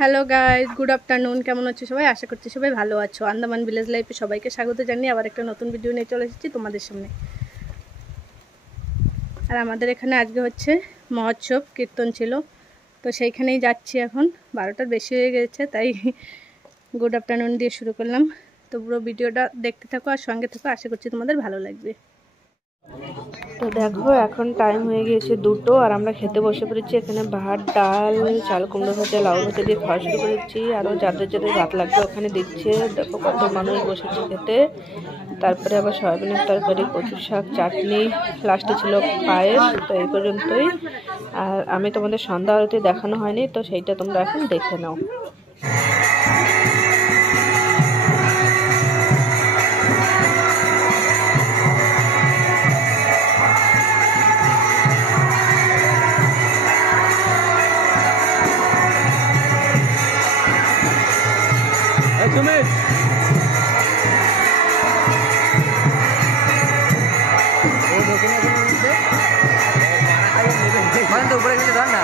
Hello guys, good afternoon. কেমন আছো সবাই? আশা করছি সবাই ভালো আছো। আন্দামান ভিলেজ লাইফে সবাইকে স্বাগত জানিয়ে আবার একটা নতুন ভিডিও নিয়ে চলে এসেছি তোমাদের সামনে। আর আমাদের এখানে আজকে হচ্ছে মহোৎসব, কীর্তন ছিল, তো সেইখানেই যাচ্ছি এখন। 12টার বেশি হয়ে গেছে, তাই গুড আফটারনুন দিয়ে শুরু করলাম। তো পুরো ভিডিওটা দেখতে থাকো আর সঙ্গে থাকো, আশা করছি তোমাদের ভালো লাগবে। তো দেখো এখন টাইম হয়ে গিয়েছে 2টো, আর আমরা খেতে বসে পড়েছি। এখানে ভাত, ডাল, চাল কুমড়ো ভাজা, লাউ ভাজা দিয়ে খাওয়া শুরু করেছি। আরও যাদের যাদের ভাত লাগবে ওখানে দিচ্ছে। দেখো কত মানুষ বসেছে খেতে। তারপরে আবার সয়াবিনের তরকারি, কচু শাক, চাটনি, লাস্টে ছিল পায়েস। তো এই পর্যন্তই। আর আমি তোমাদের সন্ধ্যা আরতি দেখানো হয়নি, তো সেইটা তোমরা এখন দেখে নাও। উপরে গেলে ধর না।